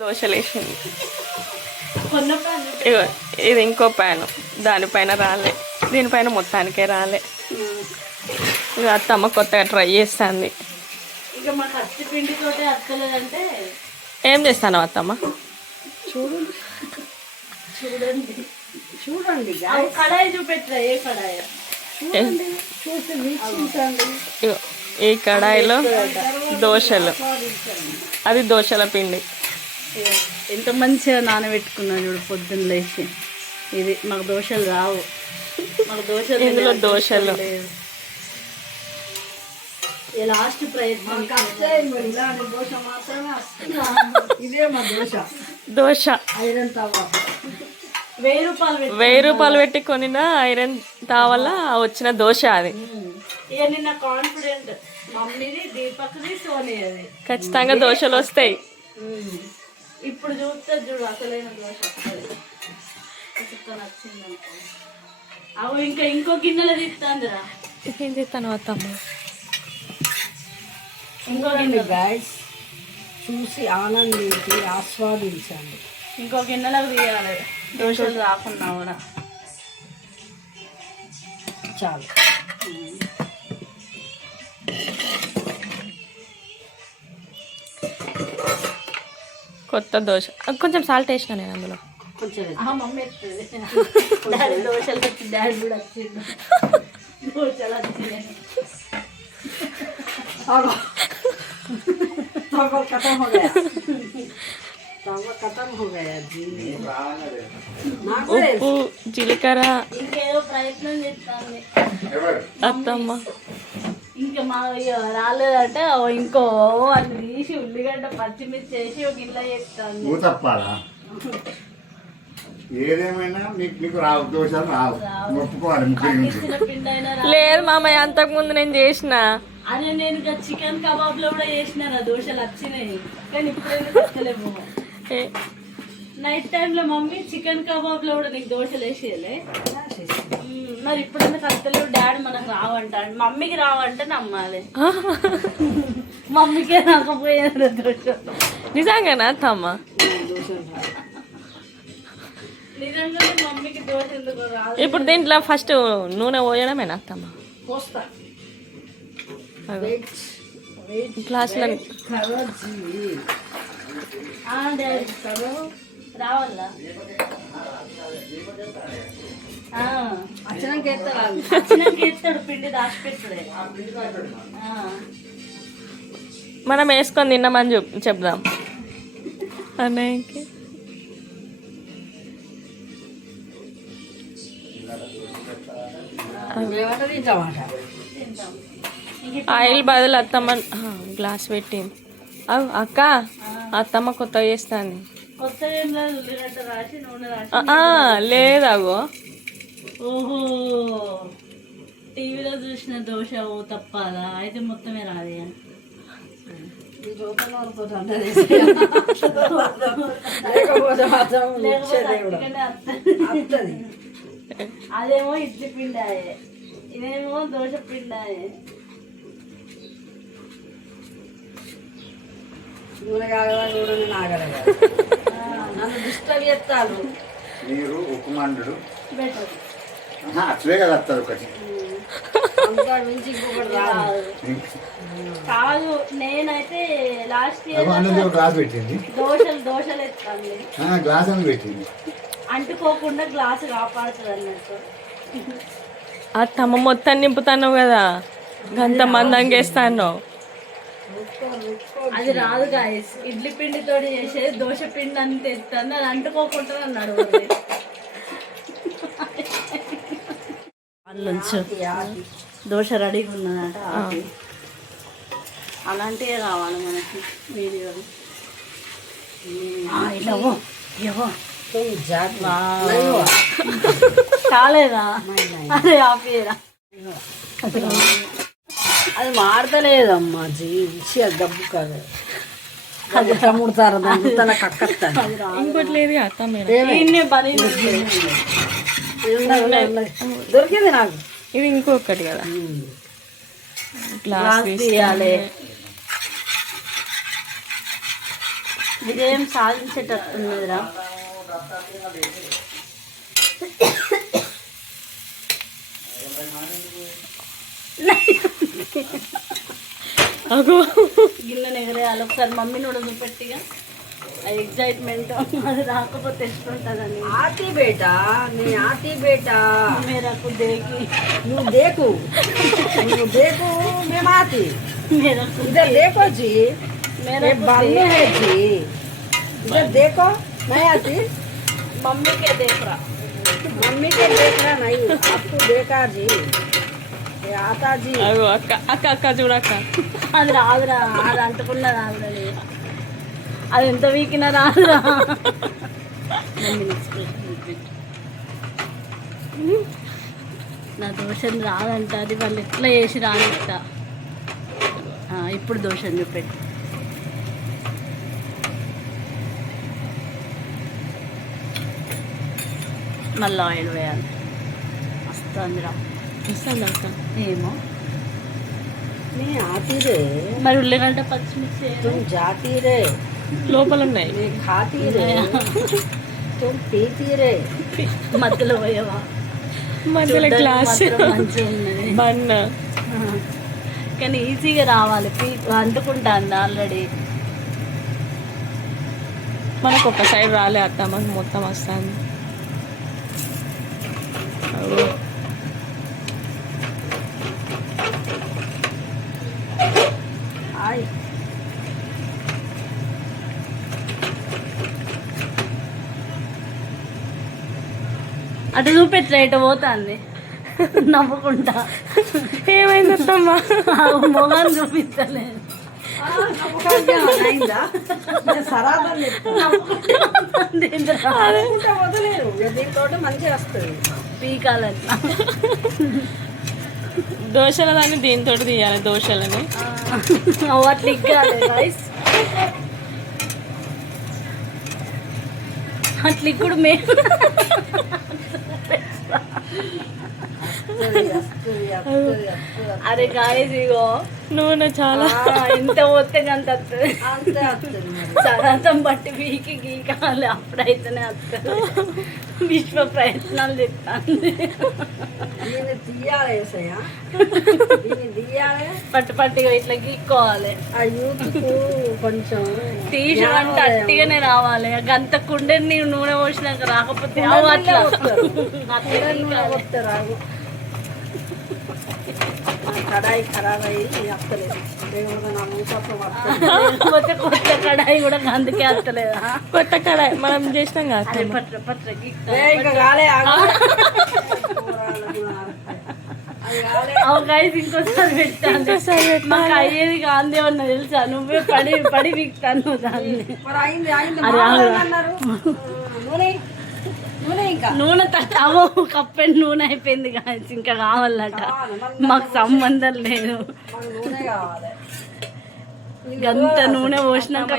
దోశలు వేసింది. ఇగో ఇది ఇంకో ప్యాను, దానిపైన రాలే, దీనిపైన మొత్తానికే రాలే. ఇక అత్తమ్మ కొత్తగా ట్రై చేస్తుంది. ఇక మాకు అత్తి పిండితోటే అత్తలేదంటే ఏం చేస్తాను అత్తమ్మ? చూడండి చూడండి చూడండి కడాయి చూపెట్టరా, ఏ కడాయి చూసి వీక్షించండి. ఇగో ఈ కడాయిలో దోశలు, అది దోశల పిండి. ఎంత మంచిగా నానబెట్టుకున్నా చూడు పొద్దున్న లేచి. ఇది మాకు దోశలు రావు, మాకు దోశలు ఇందులో దోశలు లాస్ట్ ప్రయత్నం. ఇదే మా దోశ. దోశ ఐరన్ తవా 1000 రూపాయలు పెట్టి కొనిన ఐరన్ తావల్ల వచ్చిన దోశ అది. ఇక నిన్న కాన్ఫిడెంట్ మమ్మీది, దీపక్ది, సోనియాది ఖచ్చితంగా దోశలు వస్తాయి. ఇప్పుడు చూస్తే చూడు అసలైన దోశ నచ్చింది అనుకో. అవు ఇంకా ఇంకో గిన్నెలో తీస్తాందిరా. ఏం చేస్తాను అత్తమ్మ? ఇంకో గిన్నె గైస్ చూసి ఆనందించి ఆస్వాదించండి. ఇంకో గిన్నెలకు తీయాలి దోశలు రాకుండా కూడా. చాలు. కొత్త దోశ, కొంచెం సాల్ట్ వేసిన నేను అందులో. కొంచెం మమ్మీ ఎత్తుంది. డాడీ దోశలు వచ్చి డాడీ కూడా వచ్చిండు. దోశలు వచ్చినాయి. खत्म हो गया, खत्म हो गया जी. ఉప్పు, జీలకర్ర. ఇంకేదో ప్రయత్నం చేస్తాను అత్తమ్మ. ఇంకా మా రాలేదంటే ఇంకో అది తీసి ఉల్లిగడ్డ పచ్చిమిర్చి వేసి ఒక గిన్నె చేస్తాను. తప్పాలా? ఏదేమైనా మీకు రావు, దోషాలు రావు, ఒప్పుకోవాలి. పిండి అయినా లేదు మామయ్య, అంతకు ముందు నేను చేసిన. అదే నేను ఇంకా చికెన్ కబాబ్ లో కూడా చేసినారా దోశలు వచ్చినాయి, కానీ ఇప్పుడైనా వస్తలేము. నైట్ టైంలో మమ్మీ చికెన్ కబాబ్ లో కూడా నీకు దోశలు వేసేయలే, మరి ఇప్పుడైనా కత్తలేవు. డాడీ మనకు రావంటాడు, మమ్మీకి రావంటే నమ్మాలి. మమ్మీకే రాకపోయారు దోశ. నిజంగానా అత్తమ్మ? నిజంగానే మమ్మీకి దోశ ఎందుకు రాదు. ఇప్పుడు దీంట్లో ఫస్ట్ నూనె పోయడమేనా అత్తమ్మ? పోస్తా గ్లాసులో రావాలా? అచ్చనంకి ఎత్తాడు పిండి దాచిపెట్టుడే. మనం వేసుకొని తిన్నామని చెప్దాం అన్నయ్యకి. ఆయిల్ బదులు అత్తమ్మ గ్లాస్ పెట్టింది. అక్క, అత్తమ్మ కొత్తగా చేస్తాను. లేదాగో. ఓహో, టీవీలో చూసిన దోశ ఓ తప్పదా? అయితే మొత్తమే రాదే. అదేమో ఇడ్లీ పిండాయే, ఇదేమో దోశ పిండాయే. నూనె కాగదా చూడండి, నాగలగా నన్ను డిస్టర్బ్ చేస్తాను. మీరు ఉక్కుమండు బెటర్ అట్లే కదా వస్తుంది ఒకటి. మించి ఇంకొకటి రాదు. కాదు, నేనైతే లాస్ట్ ఇయర్ గ్లాస్ పెట్టింది, దోశలు ఎత్తాను. గ్లాస్ అని పెట్టింది, అంటుకోకుండా గ్లాసు కాపాడుతుంది అన్నట్టు. అత్తమ్మ మొత్తం నింపుతాను కదా, గంత మందంగా వేస్తాను. అది రాదు గాయస్, ఇడ్లీ పిండితో చేసేది దోశ పిండి అంత ఎత్తాను, అది అంటుకోకుండా అన్నాడు. దోశ రెడీగా ఉన్నదట. అలాంటివే కావాలి మనకి వీడియోలు. కాలేదా? అదే ఆపేరా. అది మాడతలేదమ్మా జీ, గబ్బు కాదు. అది ముడతారు దాని కక్కత్తాను. ఇంకోటి లేదు అత్తమ్మ, దొరికింది నాకు. ఇది ఇంకొకటి కదా, గ్లాస్ తీయాలి. విజయం సాధించేటట్టున్నదిరా. అగో గిన్నె ఎగరేయాలి ఒకసారి మమ్మీని కూడా చూపెట్టిగా ఎగ్జైట్మెంట్ అది రాకపోతే ఎట్లుంటుందని. आती बेटा नहीं आती बेटा మేరకు దేకి नू देखो मैं आती మేరకు इधर देखो जी मेरा ये कुछ बाल में है जी इधर देखो मैं आती మమ్మీ కే దేకరా. मम्मी के देख रहा नहीं आपको देखा जी ये आता जी అగో అక్క అక్క అక్క చూడక్క. అది రాదురా, అది అంటుకున్నది ఆల్రెడీ. అది ఎంత వీకినా రాదురా. నా దోషం రాదంట, అది వాళ్ళు ఎట్లా చేసి రానిస్త. ఇప్పుడు దోషం చూపెట్టు. మళ్ళీ ఆయిల్ వేయాలి. వస్తుందిరా. వస్తుంది అక్క. ఏమో नहीं आती रे మరి ఉల్లిగడ్డ పచ్చిమిర్చి तुम जाती रे లోపల ఉన్నాయి. मैं खाती रे तुम पीती रे మధ్యలో పోయావా? మధ్యలో చూడ్డానికి గ్లాస్ మాత్రం మంచిగా ఉన్నది. బన్. కానీ ఈజీగా రావాలి. అంటుకుంటాను ఆల్రెడీ. మనకు ఒక సైడ్ రాలే అత్త, మనకు మొత్తం వస్తుంది. అగో आई అటు చూపెట్రా, ఇటు పోతుంది నవ్వుకుంటా. ఏమైంది అత్తమ్మ? మొహం చూపించలేదు. వదలేరు దీంతో మంచిగా వస్తుంది పీకాలట్లా. దోశల దాన్ని దీంతో తీయాలి దోశలని. అట్లా ఇగ్గాలి రైస్. అట్లా ఇప్పుడు మేము అరే గాయస్ ఇగో నూనె చాలా ఇంత పోతే అంత వస్తుంది. అంతే వస్తుంది సరాతం బట్టి వీకి గీకాలి, అప్పుడైతేనే వస్తుంది. విశ్వ ప్రయత్నాలు చెప్తాను. దీన్ని తీయాలి ఏసయ్య దీన్ని తీయాలి పట్టు పట్టిగా ఇట్లా గీక్కోవాలి. ఆ యూత్కు కొంచెం తీసినంటే అట్టిగానే రావాలి. గంత కుండే నీవు నూనె పోసినాక రాకపోతే అవు అట్లా అట్లా గీకాలి. రాగు కడాయి ఖరాబ్ అయ్యి వస్తలేదు లేకపోతే నా మూసత్వం వస్తుంది లేకపోతే కొత్త కడాయి కూడా అందుకే వస్తలేదా? కొత్త కడాయి మనం చేసినాం కదా అదే అత్తమ్మ. పట్టు పట్టు ఇంకా కాలే ఆగు. అది కాలే అవు గైస్ ఇంకోసారి పెట్టాను. ఇంకోసారి పెట్టాలి. మాకు అయ్యేది కాందే ఉన్నా తెలుసా? నువ్వే పడి పడి వీక్తాను దాన్ని. మరి అయింది అయింది అరే మామూలుగా అన్నారు నూనె నూనె ఇంకా నూనె అవో కప్పెన్ నూనె అయిపోయింది గాయస్, ఇంకా కావాలట. మాకు సంబంధం లేదు. మాకు నూనె కావాలి గంత నూనె పోసినాక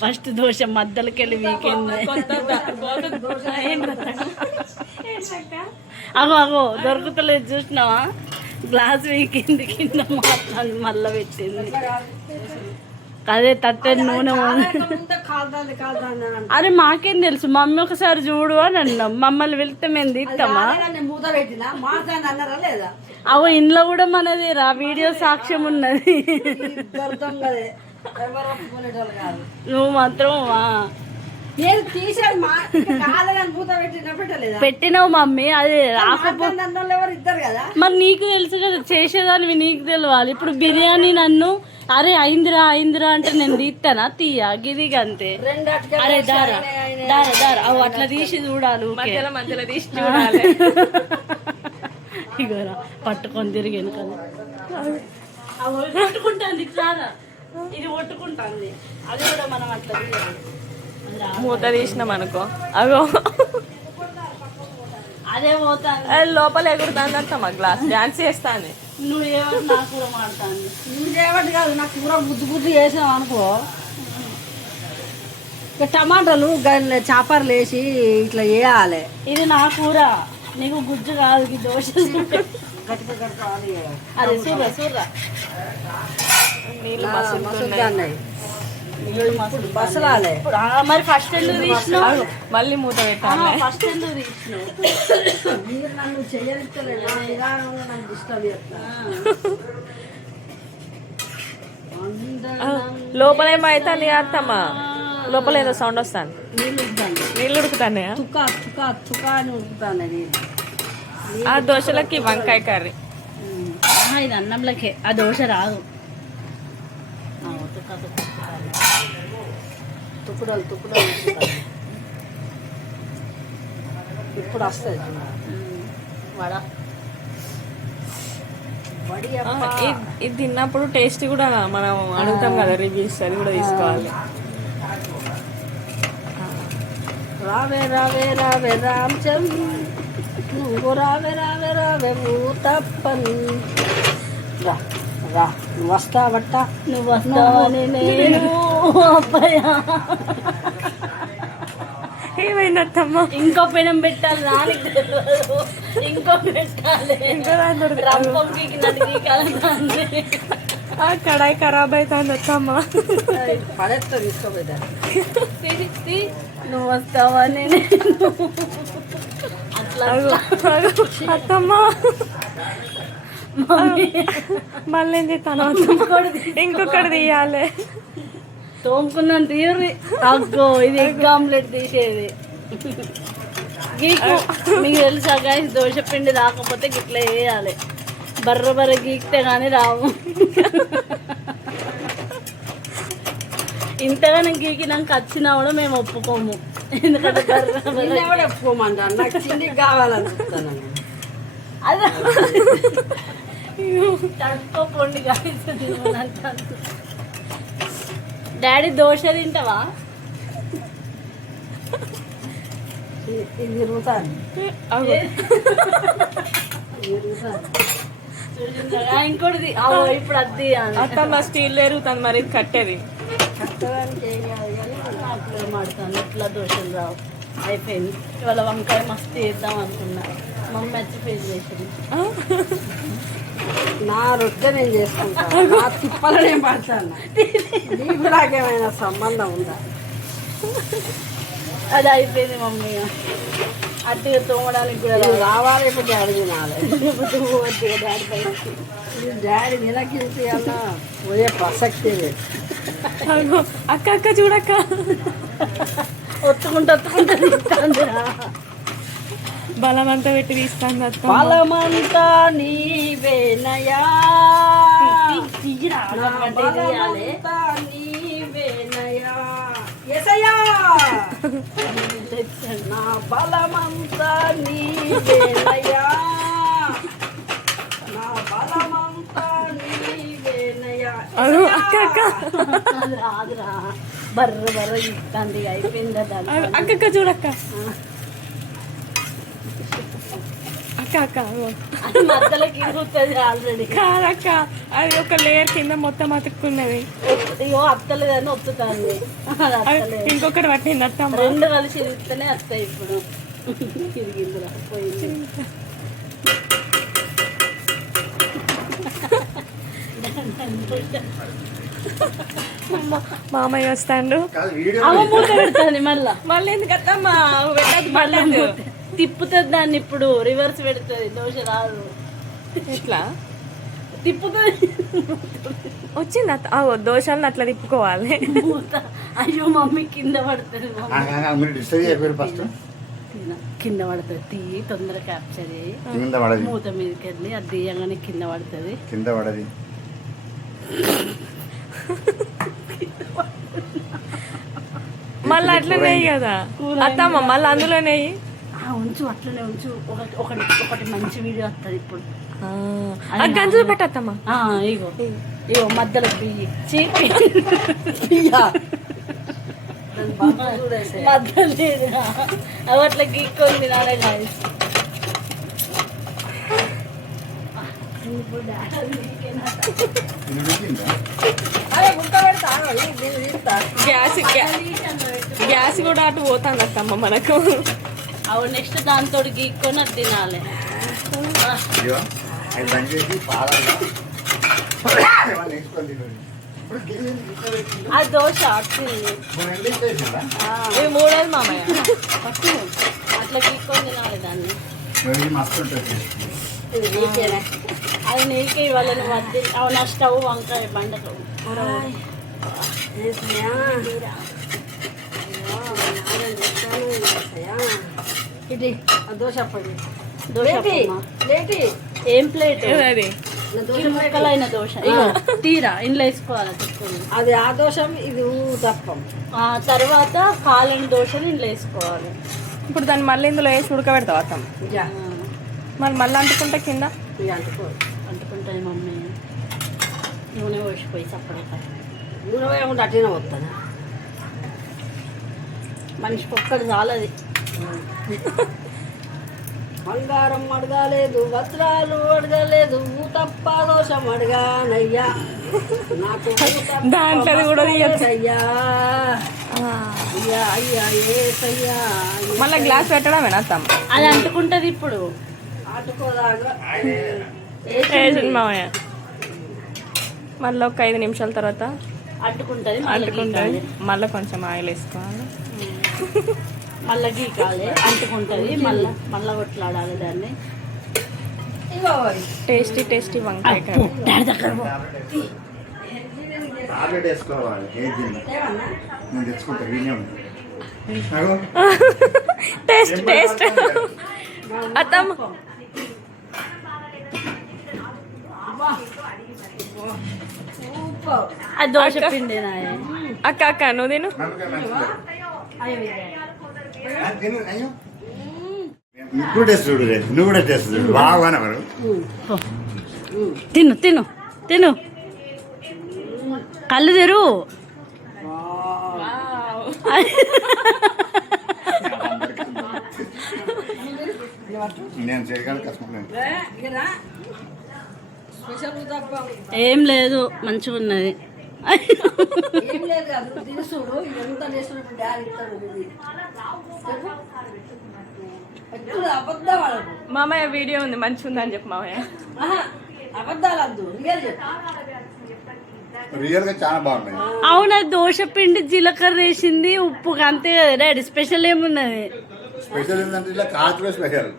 ఫస్ట్ దోశ మధ్యలోకి వెళ్ళి వీకెండ్. అగో అగో దొరుకుతలేదు చూసినావా? గ్లాస్ వీకింది కింద మాట్లాడి మళ్ళీ పెట్టింది. అదే తట్టని నూనె కాలుతుంది కాలుతుంది అని అరే మాకేం తెలుసు, మమ్మీ ఒకసారి చూడు అని అన్నాం. మమ్మల్ని వెళ్తే మేము తీస్తామా? నేను మూత పెట్టినా మాట్లాడి అన్నారా లేదా అవో ఇంట్లో కూడా మనది రా, వీడియో సాక్ష్యం ఉన్నది. దొరుకుతాం కదే ఎవరు ఒప్పుకునేటోళ్ళు కాదు నువ్వు మాత్రం నేను తీసేది మా కాదని మూత పెట్టినా పెట్టలేదా పెట్టినావు మమ్మీ. అది రాకపోతే అన్నోళ్ళు ఎవరు ఇద్దరు కదా మరి నీకు తెలుసు కదా, చేసేదానివి నీకు తెలియాలి. ఇప్పుడు బిర్యానీ నన్ను అరే అయిందిరా అయిందిరా అంటే నేను తీస్తానా? తీయ గిదిగా అంతే. రెండు అటుకెళ్ళి అరే దారా దారా దారా అవు అట్లా తీసి చూడాలి. ఊకే మధ్యలో మధ్యలో తీసి చూడాలి. ఇగోరా పట్టుకొని తిరిగాను కదా, కొట్టుకుంటాను ఇట్లారా, ఇది కొట్టుకుంటుంది. అది కూడా మనం అట్లా తీయాలి. అది రా. మూత తీసినాం అనుకో అగో అదే పోతాను. అది లోపల ఎగురుతాంది అత్తమ్మ, గ్లాస్ డాన్స్ చేస్తాను. నువ్వు ఏమో నాకు కూడా మాడుతాను. నువ్వు చేయబట్టి కాదు నాకు కూర బుద్ధి బుద్ధి చేసావు అనుకో ఇక టమాటాలు చాపర్లు వేసి ఇట్లా వేయాలి ఇది నా కూర, నీకు గుజ్జు కాదు. ఈ దోశ గట్టిగా గట్టిగా అదే సూర్రా సూర్రా. నీళ్ళు మసులుగా అన్నాయి ఇప్పుడు బసలాలే మరి ఫస్ట్ ఎందుకు తీసినావు? మళ్ళీ మూత పెట్టాలి. ఫస్ట్ ఎందుకు తీసినావు? మీరు నన్ను చెయ్యలేదు నా విధానంలో నాకు డిస్టర్బ్ చేస్తా. లోపల ఏమో అవుతుంది అత్తమ్మ, లోపల ఏదో సౌండ్ వస్తుంది. నీళ్ళు ఇద్దాను నీళ్ళు ఉడుకుతాన్నాయా? తుక్క తుక్క తుక్క అని ఉడుకుతాను నేను. ఆ దోశలకి వంకాయ కర్రీ. ఇది అన్నంలకే, ఆ దోశ రాదు. తుక్కుడలు తుక్కుడలు ఉడుకుతాను. ఇప్పుడు వస్తుంది వడ వడి ఆ, ఇది తిన్నప్పుడు టేస్ట్ కూడా మనం అడుగుతాం కదా రివ్యూస్, అది కూడా తీసుకోవాలి. రావే రావే రావే రామచంద్ర నువ్వు రావే రావే రావే తప్పని రా రా నువ్వు వస్తావట్ట నువ్వు వస్తావని నేను అబ్బాయా. ఏమైంది అత్తమ్మ? ఇంకో పెనం పెట్టాలి, నానికి తెలియదు. ఇంకో పెట్టాలి. రంపంకి నన్ను గీకాలంటే ఆ కడాయి ఖరాబ్ అవుతుంది అత్తమ్మ. పడేస్తా తీసుకోపోతా నువ్వు వస్తావని నేను అట్లా అత్తమ్మ మళ్ళీ ఏం చేస్తాను? ఇంకొకటి తీయాలి. తోముకున్నాను తీయరి అగ్గో, ఇది ఎగ్ ఆమ్లెట్ తీసేది. గీకు మీకు తెలుసా గాయస్, దోశ పిండి రాకపోతే గిట్లా వేయాలి. బర్ర బర్ర గీకితే కానీ రావు. ఇంతగా నేను గీకినాక వచ్చినా కూడా మేము ఒప్పుకోము. ఎందుకంటే బర్ర బర్ర ఎవడు ఒప్పుకోమంటాను, నాకు తిండి కావాలని చెప్తాను. అదే తడుపుకోండి గాయస్. డాడీ దోశ తింటావా? ఇది తిరుగుతాను ఇంకోటిది ఇప్పుడు అది అత్తమ్మ స్టీల్ ఎరుగుతుంది, మరి ఇది కట్టేది. కట్టడానికి ఏం కాదు కానీ అట్లా మాడుతాను. ఇట్లా దోశలు రావు. అయిపోయింది. ఇవాళ వంకాయ మస్తు వేద్దాం అనుకున్నా, మమ్మీ మర్చిపోయి చేసింది. నా రొట్టె నేను చేసుకుంటాను, నా తిప్పలు నేను పడతాను. నీకు నాకేమైనా సంబంధం ఉందా? అది అయిపోయింది మమ్మీ. అట్టిగా తోమడానికి కూడా నువ్వు రావాలి, ఇప్పుడు డాడీ తినాలి. డాడీ పైకి డాడీ తినకించి అన్న పోయే ప్రసక్తి లేదు. అగో, అక్క అక్క చూడక్క, ఒత్తుకుంటూ తీస్తాందిరా. బలమంతా పెట్టి తీస్తాను అత్తమ్మ. బలమంతా నీవేనయా, తీయరా నా బలమంతా నీవేనయా, యేసయ్యా నా బలమంతా నీవేనయా, నా బలమంతా నీవేనయా. అగో, అక్క అక్క అది రాదురా, బర్ర బర్ర ఇస్తాంది. అయిపోయిందా దాని అగో, అక్క అక్క చూడక్క, అక్క అక్క అగో. అది మధ్యలోకి ఇరుగుతుంది ఆల్రెడీ. కాదక్క, అది ఒక లేయర్ కింద మొత్తం అతుక్కున్నది. అయ్యో అత్తలేదని ఒత్తుతాంది. అది అది అత్తలేదు. ఇంకొకటి పట్టింది అత్తమ్మ. రెండు కలిసి ఇరిగితేనే వస్తాయి. ఇప్పుడు తిరిగిందిరా, పోయింది. మామయ్య వస్తాడు. కాదు వీడియో అవ మూత పెడతాను మళ్ళా. మళ్ళీ ఎందుకు అత్తమ్మ? పెట్టద్దు, మళ్ళీ పడలేదు. తిప్పుతుంది దాన్ని. ఇప్పుడు రివర్స్ పెడుతుంది, దోశ రాదు. ఇట్లా తిప్పుతుంది వచ్చింది అత్త. అగో, దోశలను అట్లా తిప్పుకోవాలి. మూత. అయ్యో మమ్మీ కింద పడుతుంది. మమ్మీ మీరు డిస్టర్బ్ చేయకపోయారు ఫస్ట్. కింద పడుతుంది. తీయి తొందరగా క్యాప్చర్ చేయి. కింద పడది, మూత మీదకి వెళ్ళి అది తీయగానే కింద పడుతుంది. కింద పడది. మళ్ళీ అట్లా నెయ్యి కదా అత్తమ్మ, మళ్ళీ అందులో నెయ్యి. ఉంచు, అట్లనే ఉంచు. ఒకటి ఒకటి మంచి వీడియో వస్తుంది ఇప్పుడు. గంజులు పెట్టత్తమ్మ. ఇగో ఇగో మధ్యలో బియ్యి చీపి మధ్యలో లేదురా, అవి అట్లా గీక్కొని నానే కాదు. గ్యాస్ కూడా అటు పోతాను అత్తమ్మ మనకు. అవి నెక్స్ట్ దాంతో గీక్కొని అది తినాలి. అయ్యో, అది బంద్ చేసి పాలల్లో వేసుకొని తినండి. ఆ దోశ వచ్చింది ఇది మూడేది మామయ్య. పట్టు. అట్లా గీక్కొని తినాలి దాన్ని. మస్తు ఉంటుంది. ఇది నీకేనా? అది నీకే ఇవాళ నువ్వు వద్దు. అవునా స్టవ్ వంకాయ బండకు ఏసయ్యా. ఇది ఆ దోశ పడి దోశ లేటి అప్పమ్మా. లేటి ఏం ప్లేట్ అది నా దోశ ముక్కలైన దోశ ఇగో తీరా ఇంట్లో వేసుకోవాలి తిప్పుకొని. అది ఆ దోశం ఇది తప్పం. ఆ తర్వాత కాలని దోశని ఇంట్లో వేసుకోవాలి. ఇప్పుడు దాన్ని మళ్ళీ ఇందులో వేసి ఉడకబెడతావు అత్తమ్మ. ఇక మరి మళ్ళీ అంటుకుంటే కింద ఇక అంటుకో. అంటుకుంటుంది మమ్మీ. నూనె పోసిపోయి చప్పడక నూనె వేయకుండా అట్లనే వస్తాను. మనిషికి ఒక్కడు చాలది. బంగారం అడగలేదు, వస్త్రాలు అడగలేదు, తప్ప దోషం అడగానయ్యా. నాకు దాంట్లోది కూడా తీయొచ్చు. అయ్యా అయ్యా అయ్యా ఏసయ్యా. మళ్ళీ గ్లాస్ పెట్టడమేనా అత్తమ్మ? అది అంటుకుంటది ఇప్పుడు. ఆటుకోదాగా వేసింది మామయ్య. మళ్ళీ ఒక 5 నిమిషాల తర్వాత అంటుకుంటది అంటుకుంటుంది. మళ్ళీ కొంచెం ఆయిల్ వేసుకోవాలి. మళ్ళీ గీకాలి. అంటుకుంటది మళ్ళా కొట్లాడాలి దాన్ని. ఇగో టేస్టీ టేస్టీ వంకాయ కర్రీ. డాడీ దగ్గర పో. టాబ్లెట్ వేసుకోవాలి. ఏది తిన్నా ఏమన్నా నేను తెచ్చుకుంటా. వినే ఉంది. అగో. టేస్ట్ టేస్ట్ అత్తమ్మ. సూపర్. అది దోశ పిండినా. అక్క అక్క నువ్వు తిను. నమ్మకం మంచిదే. తిను అయ్యో. ఇప్పుడు టేస్ట్ చూడు రేపు. నువ్వు కూడా టేస్ట్ చూడు. బాగా మరి. తిను తిను తిను. కళ్ళు తెరు. నేను చేయగలను కష్టం. ఇకరా స్పెషల్ తప్పం ఏం లేదు మంచిగా ఉన్నది. ఏం లేదు కాదు. తెలుసుడు ఇదంతా చేస్తున్నప్పుడు డాడీ ఇస్తాడు. ఇది ఎప్పుడు అబద్ధం ఆడదు. మామయ్య వీడియో ఉంది మంచిగా ఉందని చెప్పు మామయ్య. ఆహా, అబద్ధాలు వద్దు. రియల్ చెప్పు. రియల్ గా చాలా బాగున్నాయి. అవునా దోశ పిండి జీలకర్ర వేసింది ఉప్పు అంతే కదా డాడీ. స్పెషల్ ఏమున్నది? స్పెషల్ ఏంటంటే ఇలా కాచులో స్పెషల్.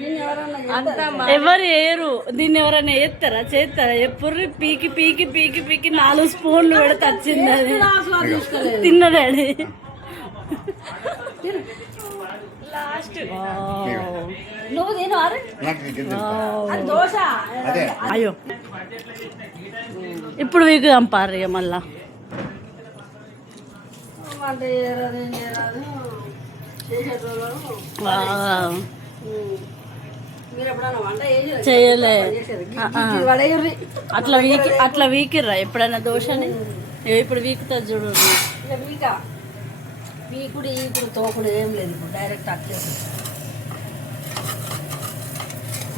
నేను ఎవరన్నా అంతా ఎవరు వేయరు దీన్ని. ఎవరైనా వేస్తారా చేస్తారా? ఎప్పుడు పీకి పీకి పీకి పీకి 4 స్పూన్లు పెడితే వచ్చింది అది. అసలు తీసుకోలేదు. తిన్న డాడీ. లాస్ట్ నువ్వు తిను. అరే నాకు ఇది తెలుసు. అది దోశ. అదే అయ్యో ఇప్పుడు వీకు చంపారు ఇక మళ్ళా. అంటే ఏరాదు ఏం చేయరాదు చేసేటోళ్ళు. మీరు ఎప్పుడన్నా వంట చేయలే. వడయ్యి అట్లా వీకిర్రా ఎప్పుడైనా దోశని? ఇప్పుడు వీకుతుంది చూడు. వీక వీకుడు ఈకుడు తోకుడు ఏం లేదు. ఇప్పుడు డైరెక్ట్ అచ్చేది.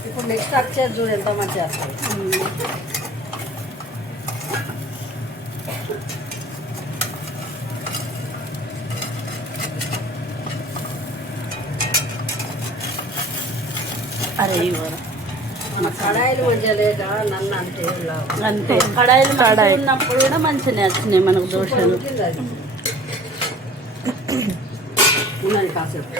ఇప్పుడు నెక్స్ట్ అచ్చేది చూడు ఎంత మంచిగా వస్తుంది. అరే ఇవ్వరా మన కడాయిలు మంచిగా లేక నన్ను అంటే అంతే. కడాయిలు మంచిగా ఉన్నప్పుడు కూడా మంచిగానే వచ్చినాయి మనకు దోశలు. ఉన్నది కాసేపు